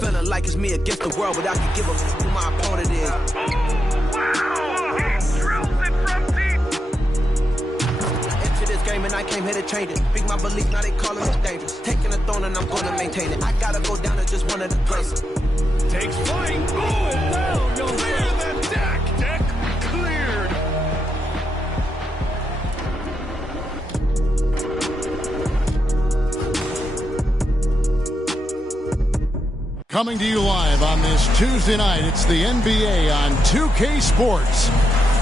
Feeling like it's me against the world, but I can give a f who my opponent is. Game and I came here to change it. Big my belief, now they calling me dangerous. Taking the throne and I'm gonna maintain it. I gotta go down as just one of the greatest. Takes flight. Oh, down. You'll clear the deck. Deck cleared. Coming to you live on this Tuesday night, it's the NBA on 2K Sports.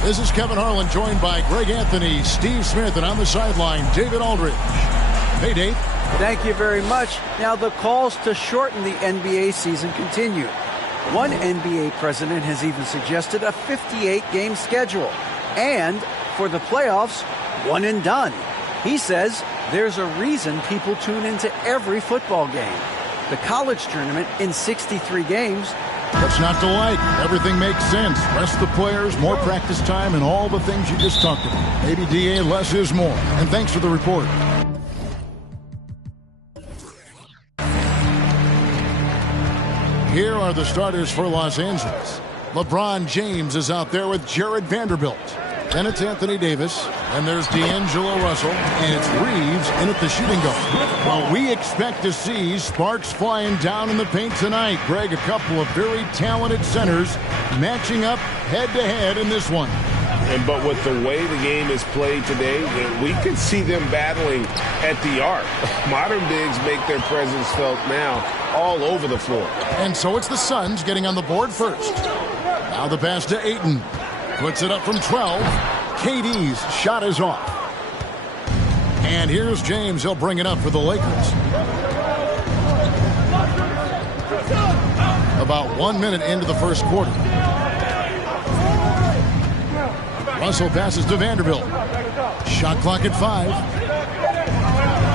This is Kevin Harlan, joined by Greg Anthony, Steve Smith, and on the sideline, David Aldridge. Hey, Dave. Thank you very much. Now, the calls to shorten the NBA season continue. One NBA president has even suggested a 58-game schedule. And for the playoffs, one and done. He says there's a reason people tune into every football game. The college tournament in 63 games. What's not to like? Everything makes sense. Rest the players, more practice time, and all the things you just talked about. Maybe DA, less is more. And thanks for the report. Here are the starters for Los Angeles. LeBron James is out there with Jared Vanderbilt. Then it's Anthony Davis. And there's D'Angelo Russell. And it's Reeves in at the shooting guard. Well, we expect to see sparks flying down in the paint tonight. Greg, a couple of very talented centers matching up head-to-head in this one. But with the way the game is played today, we could see them battling at the arc. Modern bigs make their presence felt now all over the floor. And so it's the Suns getting on the board first. Now the pass to Ayton. Puts it up from 12. KD's shot is off. And here's James. He'll bring it up for the Lakers. About 1 minute into the first quarter. Russell passes to Vanderbilt. Shot clock at 5.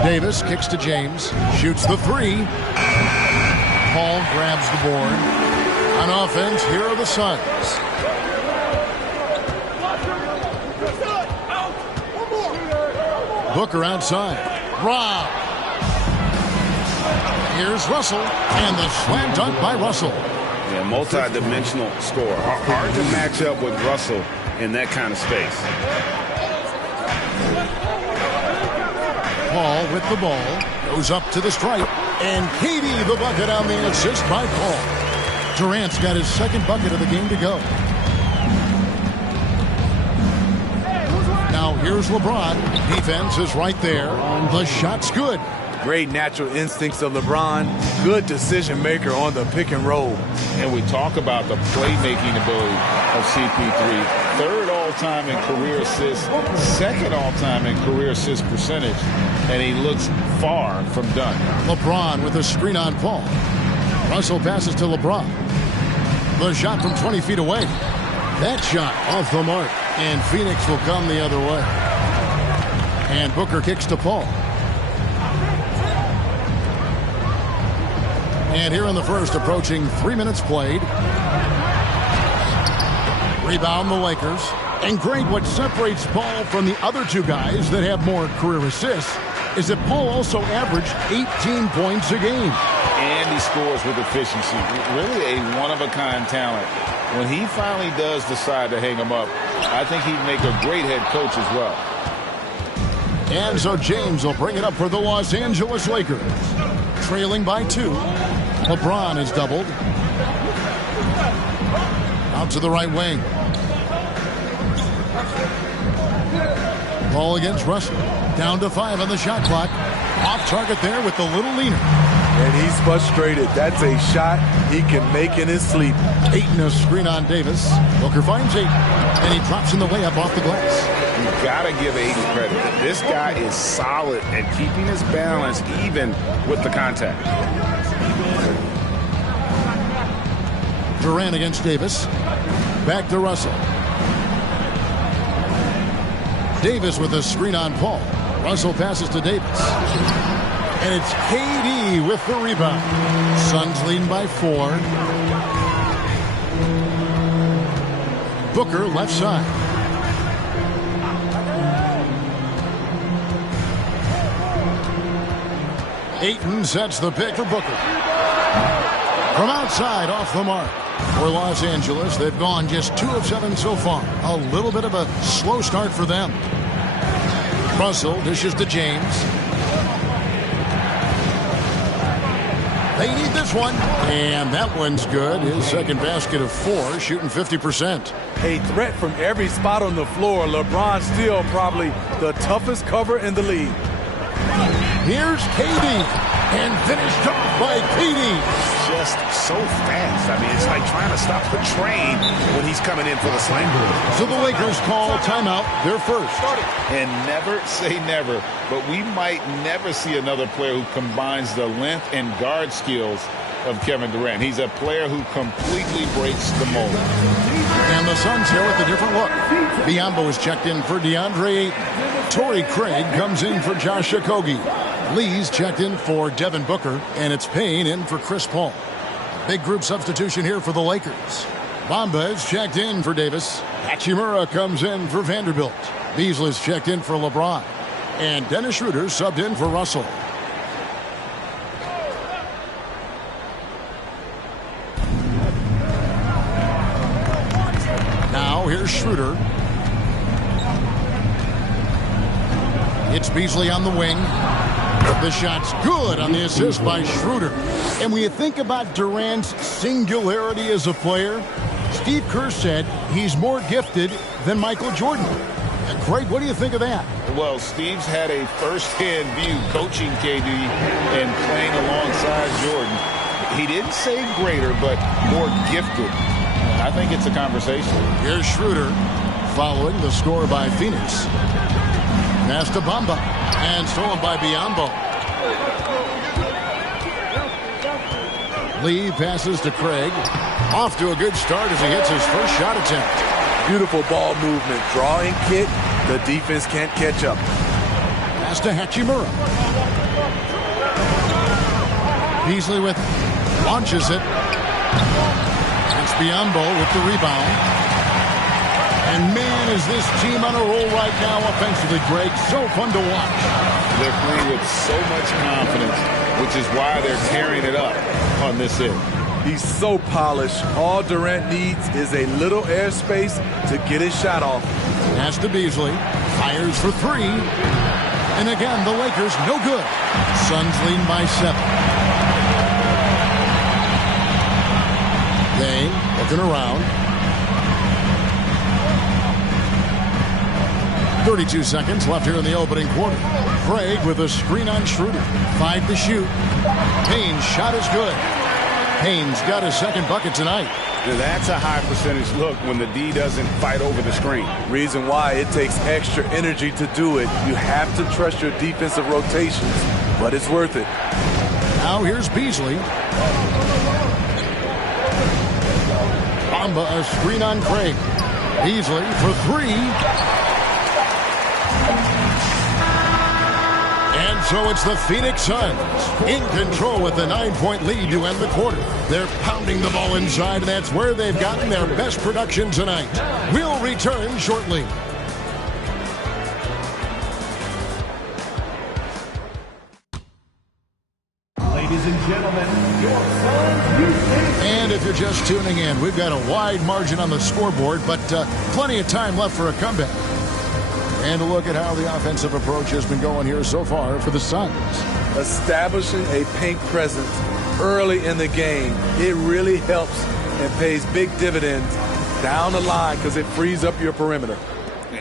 Davis kicks to James. Shoots the 3. Paul grabs the board. On offense, here are the Suns. Booker outside. Rob. Here's Russell. And the slam dunk by Russell. Yeah, multi-dimensional scorer. Hard to match up with Russell in that kind of space. Paul with the ball. Goes up to the stripe. And KD the bucket on the assist by Paul. Durant's got his second bucket of the game to go. Now here's LeBron. Defense is right there. The shot's good. Great natural instincts of LeBron. Good decision maker on the pick and roll. And we talk about the playmaking ability of CP3. Third all-time in career assists. Second all-time in career assist percentage. And he looks far from done. LeBron with a screen on Paul. Russell passes to LeBron. The shot from 20 feet away. That shot off the mark. And Phoenix will come the other way. And Booker kicks to Paul. And here in the first, approaching 3 minutes played. Rebound the Lakers. And Greg, what separates Paul from the other two guys that have more career assists is that Paul also averaged 18 points a game. And he scores with efficiency. Really a one-of-a-kind talent. When he finally does decide to hang him up, I think he'd make a great head coach as well. And so James will bring it up for the Los Angeles Lakers. Trailing by 2. LeBron is doubled. Out to the right wing. Ball against Russell. Down to 5 on the shot clock. Off target there with the little leaner. And he's frustrated. That's a shot he can make in his sleep. Ayton a screen on Davis. Booker finds Ayton. And he drops in the layup off the glass. You've got to give Ayton credit. This guy is solid at keeping his balance even with the contact. Durant against Davis. Back to Russell. Davis with a screen on Paul. Russell passes to Davis. And it's KD with the rebound. Suns leading by 4. Booker left side. Ayton sets the pick for Booker. From outside, off the mark. For Los Angeles, they've gone just 2 of 7 so far. A little bit of a slow start for them. Russell dishes to James. They need this one. And that one's good. His second basket of 4, shooting 50%. A threat from every spot on the floor. LeBron still probably the toughest cover in the league. Here's KD. And finished off by KD. Just so fast. I mean, it's like trying to stop the train when he's coming in for the slam. So the Lakers call timeout, their first. And never say never, but we might never see another player who combines the length and guard skills of Kevin Durant. He's a player who completely breaks the mold. And the Suns here with a different look. Biyombo is checked in for DeAndre Ayton. Torrey Craig comes in for Josh Okogie. Lee's checked in for Devin Booker, and it's Payne in for Chris Paul. Big group substitution here for the Lakers. Bamba is checked in for Davis. Hachimura comes in for Vanderbilt. Beasley's checked in for LeBron. And Dennis Schroeder subbed in for Russell. Now here's Schroeder. It's Beasley on the wing. The shot's good on the assist by Schroeder. And when you think about Durant's singularity as a player, Steve Kerr said he's more gifted than Michael Jordan. And Craig, what do you think of that? Well, Steve's had a first-hand view coaching KD and playing alongside Jordan. He didn't say greater, but more gifted. I think it's a conversation. Here's Schroeder following the score by Phoenix. Pass to Bamba and stolen by Biyombo. Lee passes to Craig. Off to a good start as he hits his first shot attempt. Beautiful ball movement. Drawing kick. The defense can't catch up. Pass to Hachimura. Beasley with launches it. It's Biyombo with the rebound. And man, is this team on a roll right now offensively, Greg. So fun to watch. They're playing with so much confidence, which is why they're tearing it up on this end. He's so polished. All Durant needs is a little airspace to get his shot off. Pass to Beasley. Fires for 3. And again, the Lakers no good. Suns lead by 7. Dane looking around. 32 seconds left here in the opening quarter. Craig with a screen on Schroeder. 5 to shoot. Payne's shot is good. Payne's got his second bucket tonight. That's a high percentage look when the D doesn't fight over the screen. Reason why it takes extra energy to do it. You have to trust your defensive rotations, but it's worth it. Now here's Beasley. Bamba a screen on Craig. Beasley for 3. And so it's the Phoenix Suns in control with a 9-point lead to end the quarter. They're pounding the ball inside, and that's where they've gotten their best production tonight. We'll return shortly. Ladies and gentlemen, your Suns Houston. And if you're just tuning in, we've got a wide margin on the scoreboard, but plenty of time left for a comeback. And a look at how the offensive approach has been going here so far for the Suns. Establishing a paint presence early in the game, it really helps and pays big dividends down the line because it frees up your perimeter.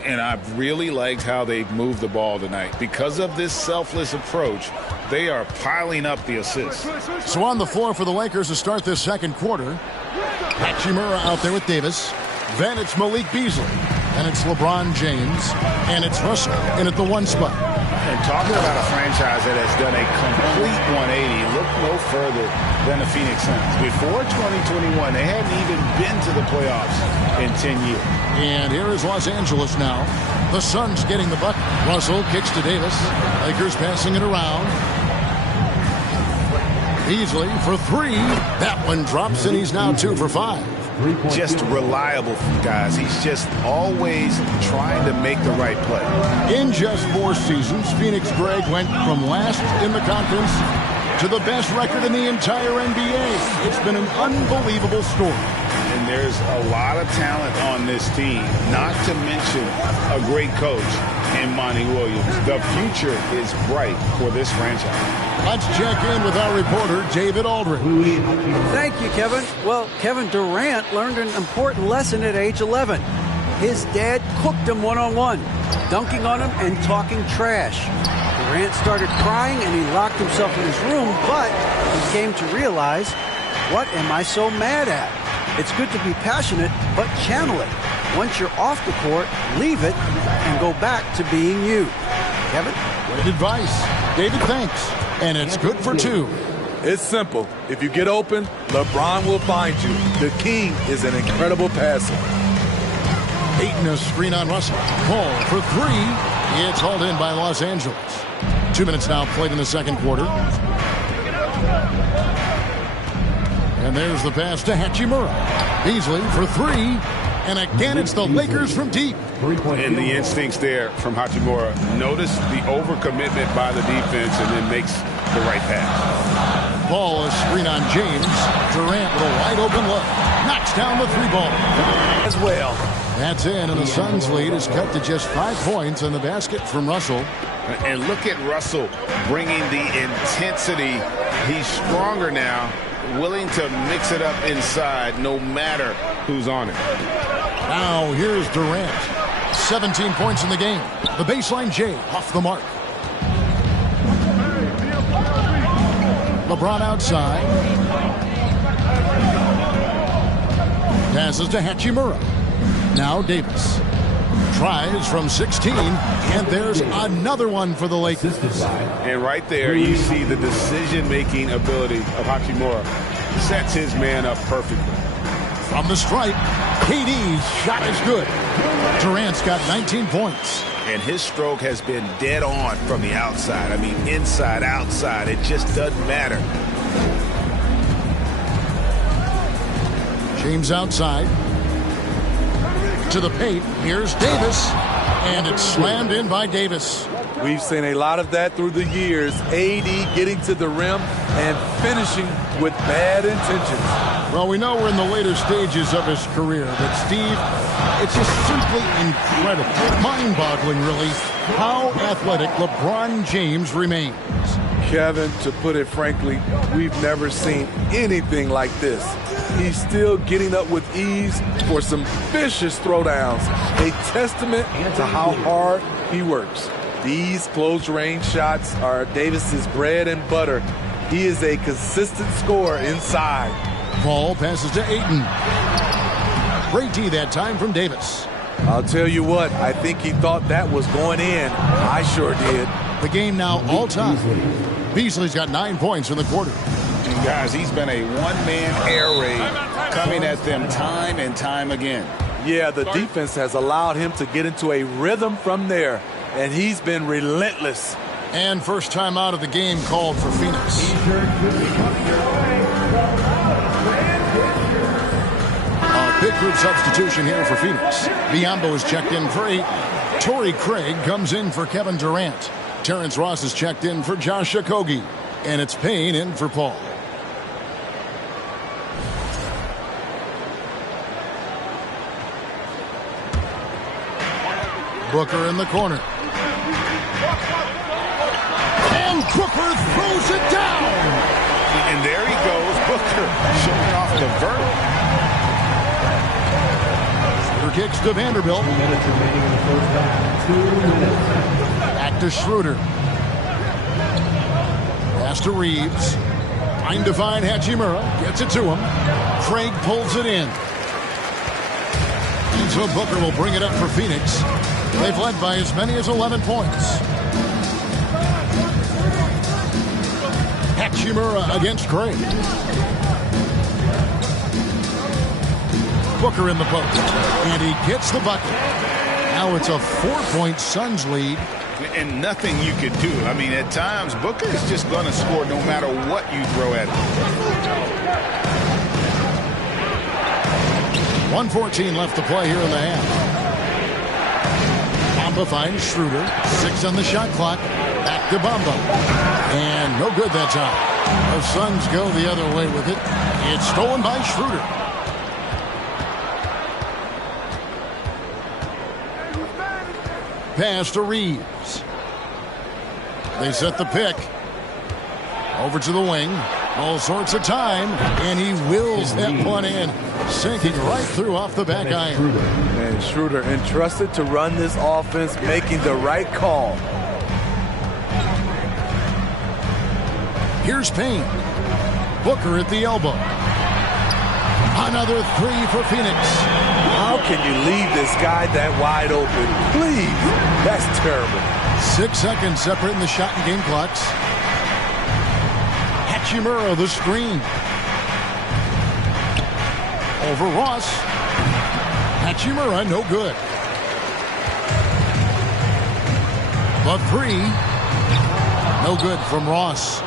And I've really liked how they've moved the ball tonight. Because of this selfless approach, they are piling up the assists. So on the floor for the Lakers to start this second quarter, Hachimura out there with Davis. Then it's Malik Beasley. And it's LeBron James. And it's Russell in at the 1 spot. And talking about a franchise that has done a complete 180, look no further than the Phoenix Suns. Before 2021, they hadn't even been to the playoffs in 10 years. And here is Los Angeles now. The Suns getting the bucket. Russell kicks to Davis. Lakers passing it around. Beasley for 3. That one drops, and he's now 2 for 5. Just reliable, guys. He's just always trying to make the right play. In just 4 seasons, Phoenix Greg went from last in the conference to the best record in the entire NBA. It's been an unbelievable story. And there's a lot of talent on this team, not to mention a great coach in Monty Williams. The future is bright for this franchise. Let's check in with our reporter, David Aldridge. Thank you, Kevin. Well, Kevin Durant learned an important lesson at age 11. His dad cooked him one-on-one, dunking on him and talking trash. Durant started crying and he locked himself in his room, but he came to realize, what am I so mad at? It's good to be passionate, but channel it. Once you're off the court, leave it and go back to being you. Kevin? Great advice. David, thanks. And it's good for 2. It's simple. If you get open, LeBron will find you. The king is an incredible passer. Ayton, a screen on Russell. Ball for 3. It's hauled in by Los Angeles. 2 minutes now played in the second quarter. And there's the pass to Hachimura. Beasley for 3. And again, it's the Lakers from deep. And the instincts there from Hachimura. Notice the overcommitment by the defense and then makes the right pass. Ball is screen on James. Durant with a wide open look. Knocks down the 3-ball. As well. That's in, and the Suns' lead is cut to just 5 points in the basket from Russell. And look at Russell bringing the intensity. He's stronger now, willing to mix it up inside no matter who's on it. Now here's Durant. 17 points in the game. The baseline J off the mark. LeBron outside. Passes to Hachimura. Now Davis. Tries from 16, and there's another one for the Lakers. And right there, you see the decision-making ability of Hachimura. Sets his man up perfectly. From the stripe, KD's shot is good. Durant's got 19 points. And his stroke has been dead on from the outside. I mean, inside, outside, it just doesn't matter. James outside. To the paint, here's Davis, and it's slammed in by Davis. We've seen a lot of that through the years. AD getting to the rim and finishing with bad intentions. Well, we know we're in the later stages of his career, but Steve, it's just simply incredible, mind-boggling really, how athletic LeBron James remains. Kevin, to put it frankly, we've never seen anything like this. He's still getting up with ease for some vicious throwdowns, a testament to how hard he works. These close-range shots are Davis's bread and butter. He is a consistent scorer inside. Ball passes to Ayton. Great D that time from Davis. I'll tell you what, I think he thought that was going in. I sure did. The game now all-time. Beasley's got 9 points in the quarter. And guys, he's been a one-man air raid coming at them time and time again. Yeah, the defense has allowed him to get into a rhythm from there, and he's been relentless. And first time out of the game called for Phoenix. A big group substitution here for Phoenix. Biyombo is checked in for 8. Torrey Craig comes in for Kevin Durant. Terrence Ross is checked in for Josh Okogie. And it's Payne in for Paul. Booker in the corner. And Booker throws it down. And there he goes, Booker, showing off the vert. Schroeder kicks to Vanderbilt. 2 minutes remaining in the first half. 2 minutes. Back to Schroeder. Pass to Reeves. Trying to find Hachimura. Gets it to him. Craig pulls it in. And so Booker will bring it up for Phoenix. They've led by as many as 11 points. Hachimura against Craig. Booker in the post. And he gets the bucket. Now it's a 4-point Suns lead. And nothing you could do. I mean, at times, Booker is just going to score no matter what you throw at him. 1:14 left to play here in the half. Bamba finds Schroeder. 6 on the shot clock. Back to Bamba. And no good that time. The Suns go the other way with it. It's stolen by Schroeder. Pass to Reeves. They set the pick. Over to the wing. All sorts of time. And he wills that one in. Sinking right through off the back iron. And Schroeder entrusted to run this offense, making the right call. Here's Payne. Booker at the elbow. Another three for Phoenix. How can you leave this guy that wide open? Please. That's terrible. 6 seconds separating the shot and game clocks. Hachimura the screen. Over Ross. Hachimura no good. The three. No good from Ross.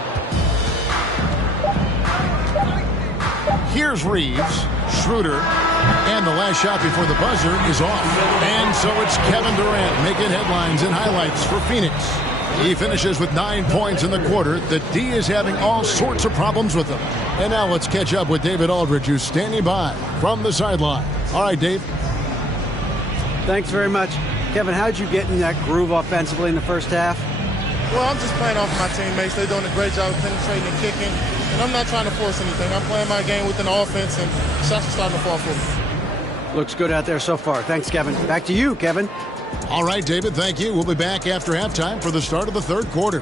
Here's Reeves, Schroeder, and the last shot before the buzzer is off. And so it's Kevin Durant making headlines and highlights for Phoenix. He finishes with 9 points in the quarter. The D is having all sorts of problems with him. And now let's catch up with David Aldridge, who's standing by from the sideline. All right, Dave. Thanks very much. Kevin, how'd you get in that groove offensively in the first half? Well, I'm just playing off my teammates. They're doing a great job of penetrating and kicking. And I'm not trying to force anything. I'm playing my game within the offense, and shots are starting to fall for me. Looks good out there so far. Thanks, Kevin. Back to you, Kevin. All right, David, thank you. We'll be back after halftime for the start of the third quarter.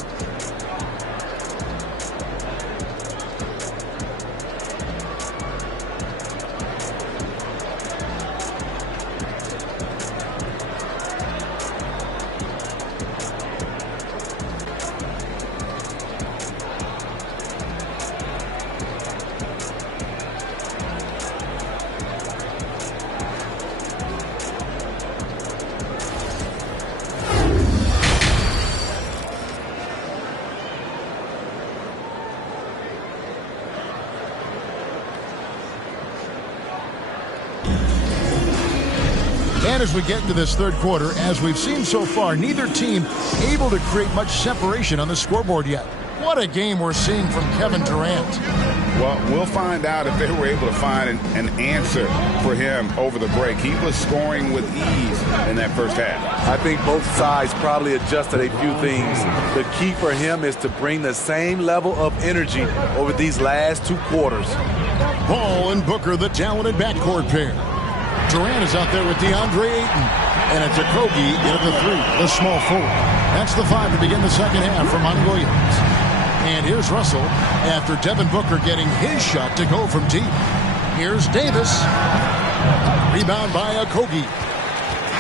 And as we get into this third quarter, as we've seen so far, neither team able to create much separation on the scoreboard yet. What a game we're seeing from Kevin Durant. Well, we'll find out if they were able to find an answer for him over the break. He was scoring with ease in that first half. I think both sides probably adjusted a few things. The key for him is to bring the same level of energy over these last two quarters. Ball and Booker, the talented backcourt pair. Durant is out there with DeAndre Ayton. And it's Okogie in at the three, the small forward. That's the five to begin the second half for Monty Williams. And here's Russell after Devin Booker getting his shot to go from deep. Here's Davis. Rebound by Okogie.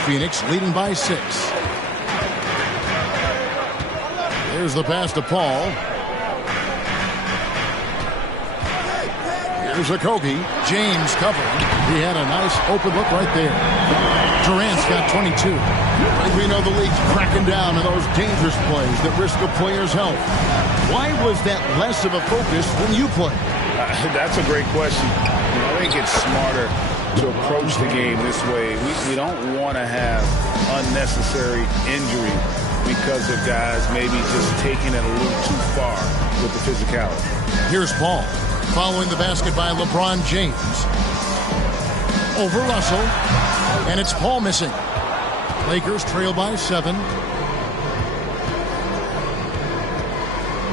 Phoenix leading by 6. Here's the pass to Paul. Here's Okogie. James covering. He had a nice open look right there. Durant's got 22. We know the league's cracking down on those dangerous plays that risk a player's health. Why was that less of a focus when you play? That's a great question. I think it's smarter to approach the game this way. We don't want to have unnecessary injury because of guys maybe just taking it a little too far with the physicality. Here's Paul following the basket by LeBron James. Over Russell. And it's Paul missing. Lakers trail by 7.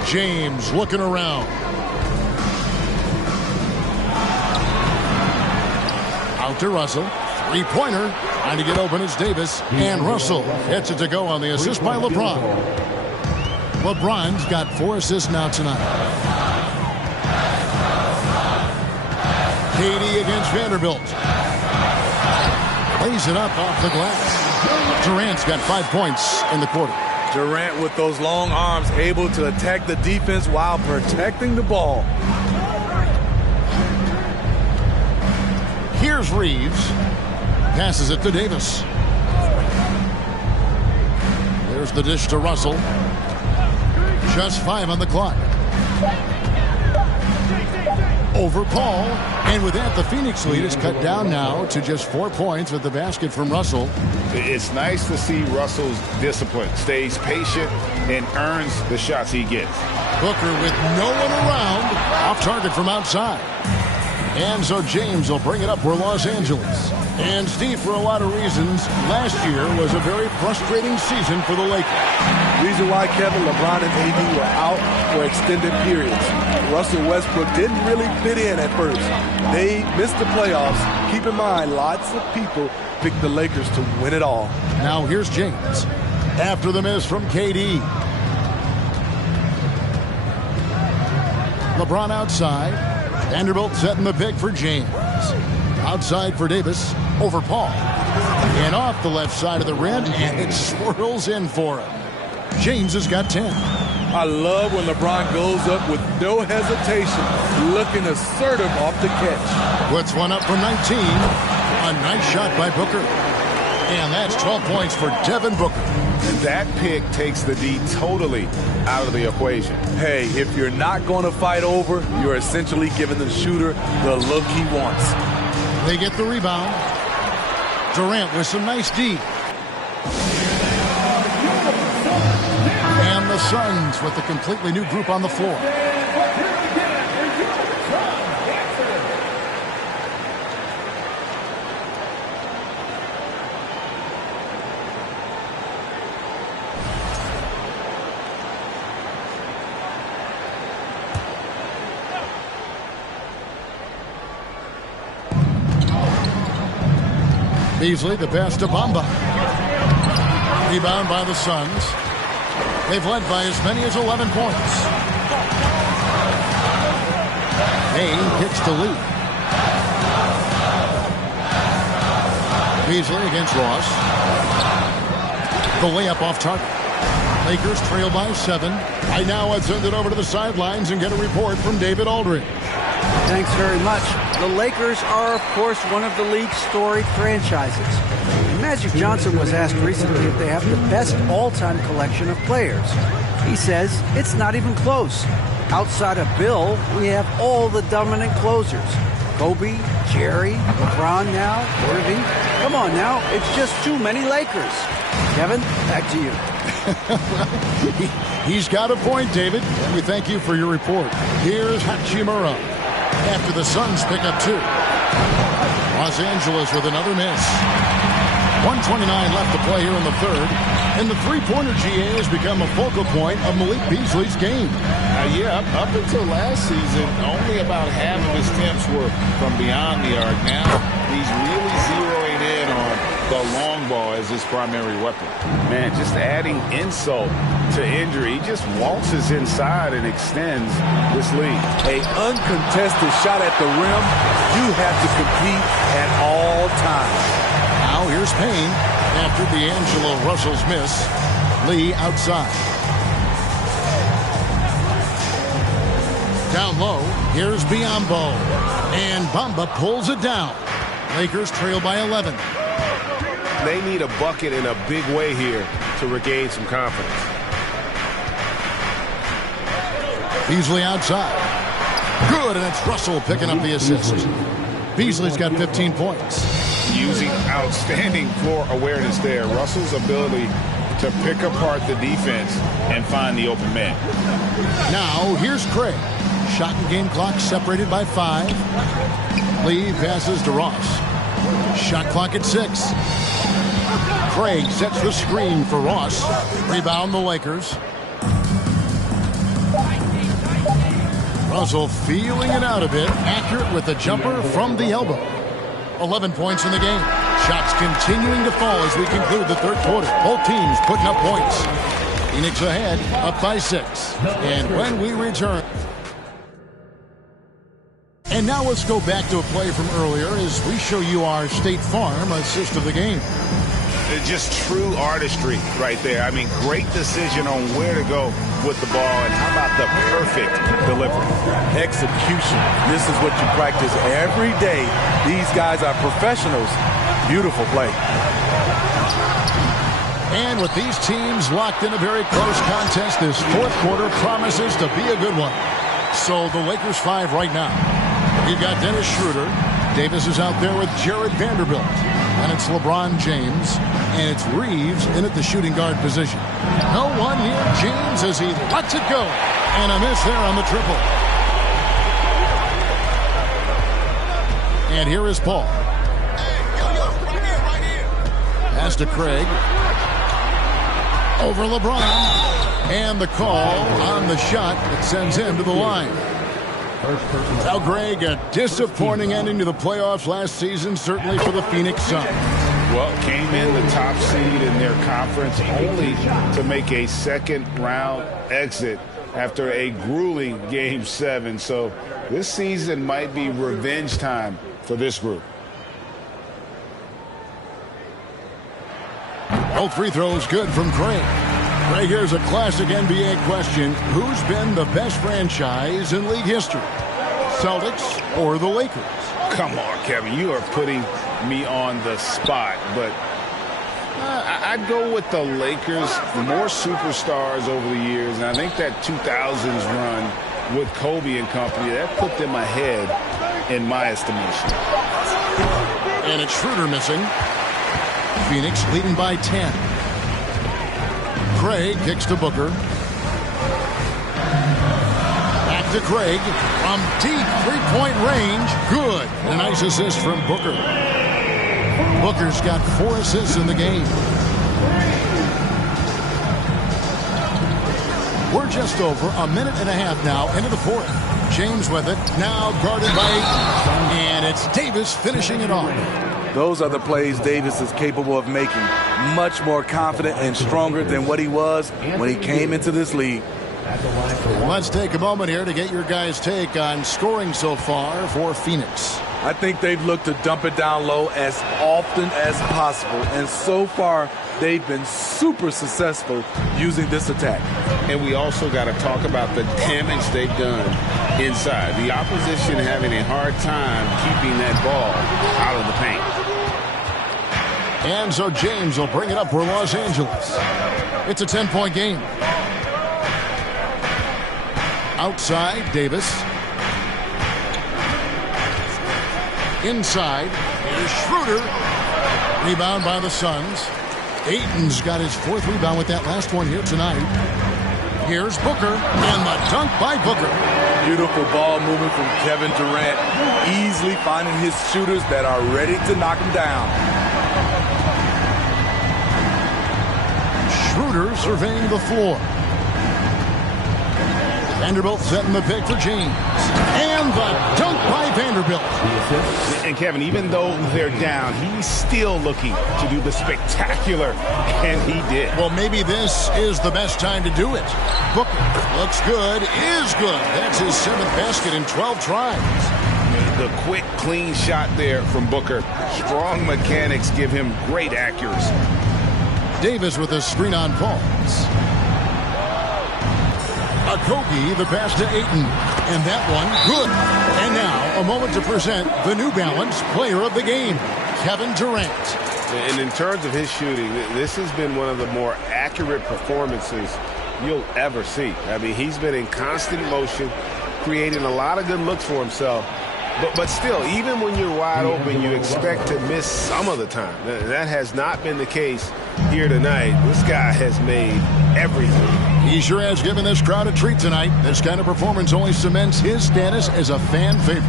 James looking around. Out to Russell. Three-pointer. Trying to get open is Davis. And Russell gets it to go on the assist by LeBron. LeBron's got 4 assists now tonight. KD against Vanderbilt. Lays it up off the glass. Durant's got 5 points in the quarter. Durant with those long arms able to attack the defense while protecting the ball. Here's Reeves. Passes it to Davis. There's the dish to Russell. Just 5 on the clock. over Paul. And with that, the Phoenix lead is cut down now to just 4 points with the basket from Russell. It's nice to see Russell's discipline. Stays patient and earns the shots he gets. Booker with no one around. Off target from outside. And so James will bring it up for Los Angeles. And Steve, for a lot of reasons, last year was a very frustrating season for the Lakers. Reason why, Kevin, LeBron and AD were out for extended periods. Russell Westbrook didn't really fit in at first. They missed the playoffs. Keep in mind, lots of people picked the Lakers to win it all. Now here's James. After the miss from KD. LeBron outside. Vanderbilt setting the pick for James. Outside for Davis. Over Paul. And off the left side of the rim, and it swirls in for him. James has got 10. I love when LeBron goes up with no hesitation, looking assertive off the catch. Puts one up from 19. A nice shot by Booker. And that's 12 points for Devin Booker. That pick takes the D totally out of the equation. Hey, if you're not going to fight over, you're essentially giving the shooter the look he wants. They get the rebound. Durant with some nice D. And the Suns with a completely new group on the floor. Beasley, the pass to Bamba. Rebound by the Suns. They've led by as many as 11 points. Kane kicks to Lee. Beasley against Ross. The layup off target. Lakers trail by 7. Right now, let's send it over to the sidelines and get a report from David Aldridge. Thanks very much. The Lakers are, of course, one of the league's storied franchises. Magic Johnson was asked recently if they have the best all-time collection of players. He says it's not even close. Outside of Bill, we have all the dominant closers. Kobe, Jerry, LeBron now, Irving. Come on now, it's just too many Lakers. Kevin, back to you. He's got a point, David. And we thank you for your report. Here's Hachimura. After the Suns pick up 2. Los Angeles with another miss. 1:29 left to play here in the third. And the three-pointer GA has become a focal point of Malik Beasley's game. Up until last season, only about half of his attempts were from beyond the arc. Now he's really zeroing in on the long ball as his primary weapon. Man, just adding insult to injury. He just waltzes inside and extends this lead. An uncontested shot at the rim, you have to compete at all times. Now here's Payne after D'Angelo Russell's miss. Lee outside. Down low, here's Biyombo. And Bamba pulls it down. Lakers trail by 11. They need a bucket in a big way here to regain some confidence. Beasley outside. Good, and it's Russell picking up the assist. Beasley's got 15 points. Using outstanding floor awareness there. Russell's ability to pick apart the defense and find the open man. Now, here's Craig. Shot and game clock separated by 5. Lee passes to Ross. Shot clock at 6. Craig sets the screen for Ross. Rebound the Lakers. Russell feeling it out a bit. Accurate with the jumper from the elbow. 11 points in the game. Shots continuing to fall as we conclude the third quarter. Both teams putting up points. Phoenix ahead, up by 6. And when we return... And now let's go back to a play from earlier as we show you our State Farm assist of the game. Just true artistry right there. I mean, great decision on where to go with the ball, and how about the perfect delivery? Execution. This is what you practice every day. These guys are professionals. Beautiful play. And with these teams locked in a very close contest, this fourth quarter promises to be a good one. So the Lakers 5 right now. You've got Dennis Schroeder. Davis is out there with Jared Vanderbilt. And it's LeBron James. And it's Reeves in at the shooting guard position. No one near James as he lets it go. And a miss there on the triple. And here is Paul. Pass to Craig. Over LeBron. And the call on the shot that sends him to the line. Now, Greg, a disappointing ending to the playoffs last season, certainly for the Phoenix Suns. Well, came in the top seed in their conference only to make a second-round exit after a grueling Game 7. So this season might be revenge time for this group. Both free throws good from Craig. Craig, here's a classic NBA question. Who's been the best franchise in league history? Celtics or the Lakers? Come on, Kevin. You are putting me on the spot. But I'd go with the Lakers. More superstars over the years. And I think that 2000s run with Kobe and company, that put them ahead in my estimation. And it's Schroeder missing. Phoenix leading by 10. Craig kicks to Booker. Back to Craig from deep three-point range. Good. A nice assist from Booker. Booker's got 4 assists in the game. We're just over a minute and a half now into the fourth. James with it. Now guarded by 8. And it's Davis finishing it off. Those are the plays Davis is capable of making. Much more confident and stronger than what he was when he came into this league. Let's take a moment here to get your guys' take on scoring so far for Phoenix. I think they've looked to dump it down low as often as possible. And so far, they've been super successful using this attack. And we also got to talk about the damage they've done inside. The opposition having a hard time keeping that ball out of the paint. And so James will bring it up for Los Angeles. It's a 10-point game. Outside, Davis. Inside, here's Schroeder. Rebound by the Suns. Ayton's got his 4th rebound with that last one here tonight. Here's Booker, and the dunk by Booker. Beautiful ball movement from Kevin Durant. Easily finding his shooters that are ready to knock him down. Schroeder surveying the floor. Vanderbilt setting the pick for James. And the dunk by Vanderbilt. And Kevin, even though they're down, he's still looking to do the spectacular, and he did. Well, maybe this is the best time to do it. Booker looks good, is good. That's his 7th basket in 12 tries. The quick, clean shot there from Booker. Strong mechanics give him great accuracy. Davis with a screen on Pauls. Okogie, the pass to Ayton. And that one, good. And now, a moment to present the New Balance Player of the Game, Kevin Durant. And in terms of his shooting, this has been one of the more accurate performances you'll ever see. I mean, he's been in constant motion, creating a lot of good looks for himself. But still, even when you're wide open, you expect to miss some of the time. That has not been the case here tonight. This guy has made everything. He sure has given this crowd a treat tonight. This kind of performance only cements his status as a fan favorite.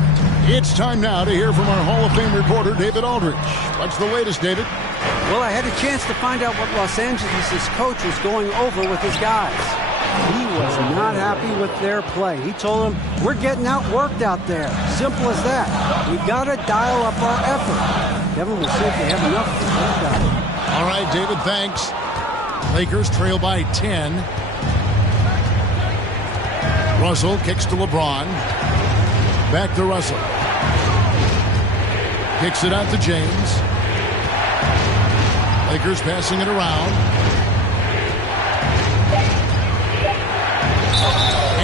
It's time now to hear from our Hall of Fame reporter, David Aldridge. What's the latest, David? Well, I had a chance to find out what Los Angeles' coach was going over with his guys. He was not happy with their play. He told them, we're getting outworked out there. Simple as that. We've got to dial up our effort. Kevin, we'll see if they have enough to work out. All right, David, thanks. Lakers trail by 10. Russell kicks to LeBron. Back to Russell. Kicks it out to James. Lakers passing it around.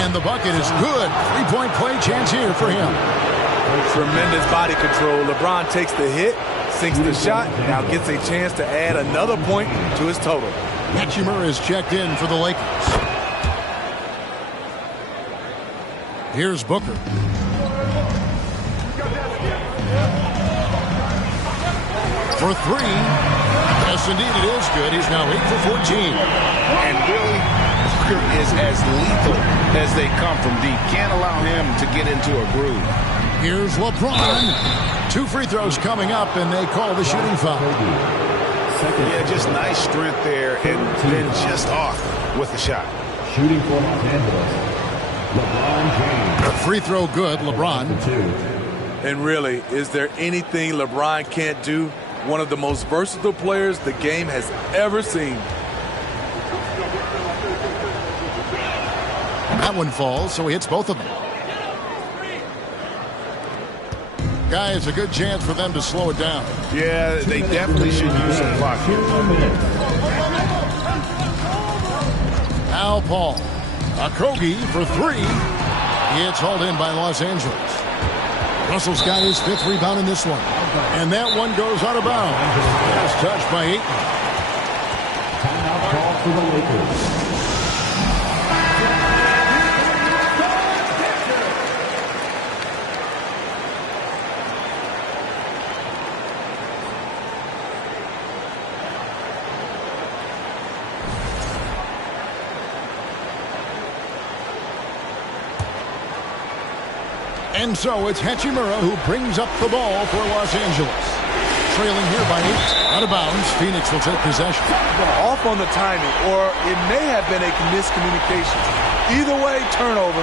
And the bucket is good. 3-point play chance here for him. Tremendous body control. LeBron takes the hit, sinks the shot, now gets a chance to add another point to his total. Etchimer is checked in for the Lakers. Here's Booker. for three. Yes, indeed, it is good. He's now 8 for 14. And really, Booker is as lethal as they come from deep. Can't allow him to get into a groove. Here's LeBron. 2 free throws coming up, and they call the shooting foul. Yeah, just nice strength there, and then just off with the shot. Shooting for Los Angeles, LeBron James. Free throw good, LeBron. And really, is there anything LeBron can't do? One of the most versatile players the game has ever seen. That one falls, so he hits both of them. Guys, a good chance for them to slow it down. Yeah, they definitely should use some clock here. Al Paul. Okogie for three. It's hauled in by Los Angeles. Russell's got his 5th rebound in this one. And that one goes out of bounds. Last touch by Ayton. Timeout call for the Lakers. And so it's Hachimura who brings up the ball for Los Angeles. Trailing here by 8. Out of bounds. Phoenix will take possession. Off on the timing, or it may have been a miscommunication. Either way, turnover.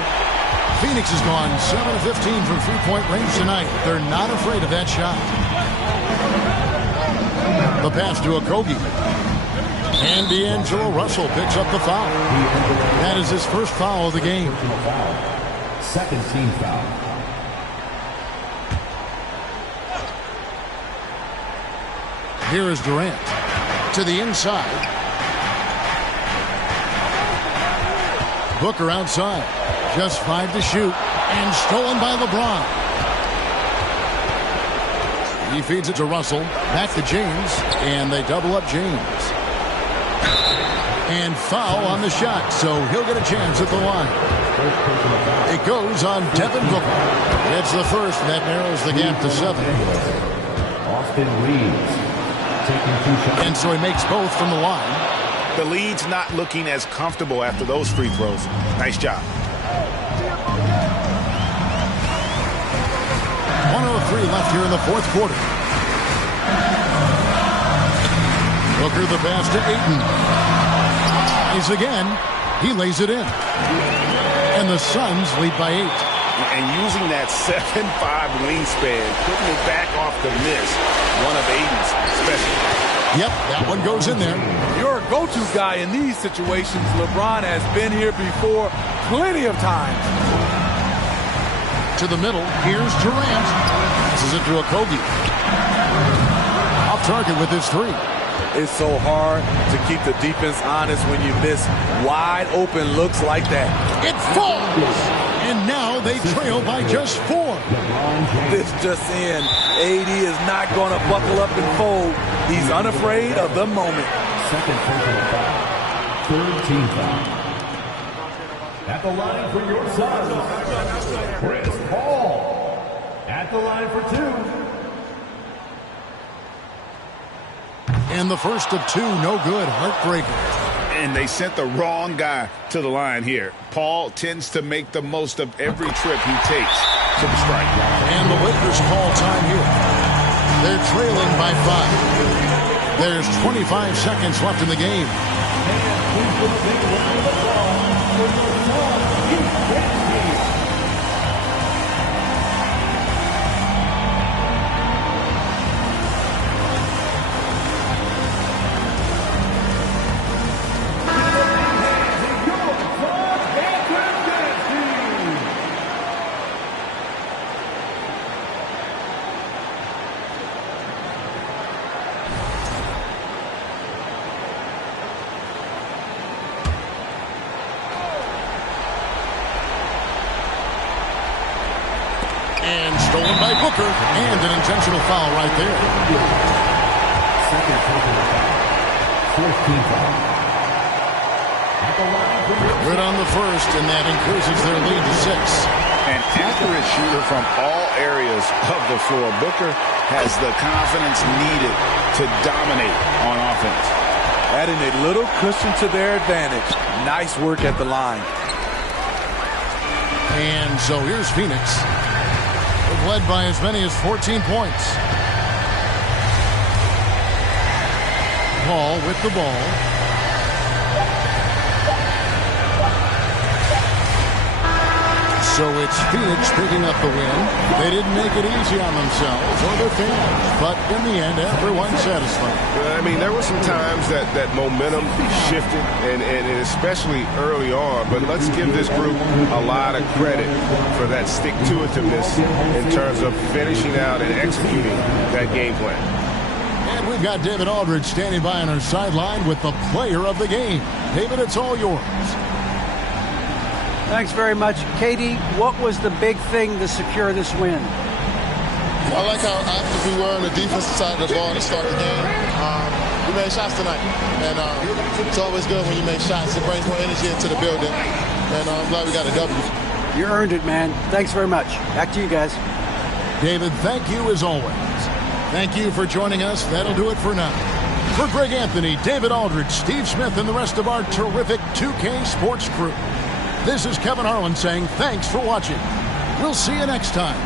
Phoenix has gone 7 of 15 from three-point range tonight. They're not afraid of that shot. The pass to Okogie. And D'Angelo Russell picks up the foul. That is his first foul of the game. Second team foul. Here is Durant to the inside. Booker outside. Just 5 to shoot. And stolen by LeBron. He feeds it to Russell. Back to James. And they double up James. And foul on the shot. So he'll get a chance at the line. It goes on Devin Booker. It's the first. That narrows the gap to 7. Austin Reeves. And so he makes both from the line. The lead's not looking as comfortable after those free throws. Nice job. 1:03 left here in the fourth quarter. Booker the pass to Ayton. He's again. He lays it in. And the Suns lead by 8. And using that 7'5" wingspan, putting it back off the miss, one of Aiden's special. Yep, that one goes in there. You're a go-to guy in these situations. LeBron has been here before plenty of times. To the middle, here's Durant. Passes it to Okogie. Off target with his 3. It's so hard to keep the defense honest when you miss wide open looks like that. It falls! And now they trail by just 4. This just in. AD is not going to buckle up and fold. He's unafraid of the moment. Second personal foul. Third team foul. At the line for your Suns, Chris Paul. At the line for 2. And the first of 2, no good. Heartbreaker. And they sent the wrong guy to the line here. Paul tends to make the most of every trip he takes to the strike. And the Lakers call time here. They're trailing by 5. There's 25 seconds left in the game. Stolen by Booker, and an intentional foul right there. Second personal foul. Fourth team foul. At the line for Good on the first, and that increases their lead to 6. an accurate shooter from all areas of the floor. Booker has the confidence needed to dominate on offense. Adding a little cushion to their advantage. Nice work at the line. And so here's Phoenix. They've led by as many as 14 points. Paul with the ball. So it's Phoenix picking up the win. They didn't make it easy on themselves or their fans, but in the end, everyone's satisfied. I mean, there were some times that momentum shifted, and especially early on, but let's give this group a lot of credit for that stick-to-itiveness in terms of finishing out and executing that game plan. And we've got David Aldridge standing by on our sideline with the player of the game. David, it's all yours. Thanks very much. Katie, what was the big thing to secure this win? I like how active we were on the defensive side of the ball to start the game. We made shots tonight, and it's always good when you make shots. It brings more energy into the building, and I'm glad we got a W. You earned it, man. Thanks very much. Back to you guys. David, thank you as always. Thank you for joining us. That'll do it for now. For Greg Anthony, David Aldridge, Steve Smith, and the rest of our terrific 2K Sports crew, this is Kevin Harlan saying thanks for watching. We'll see you next time.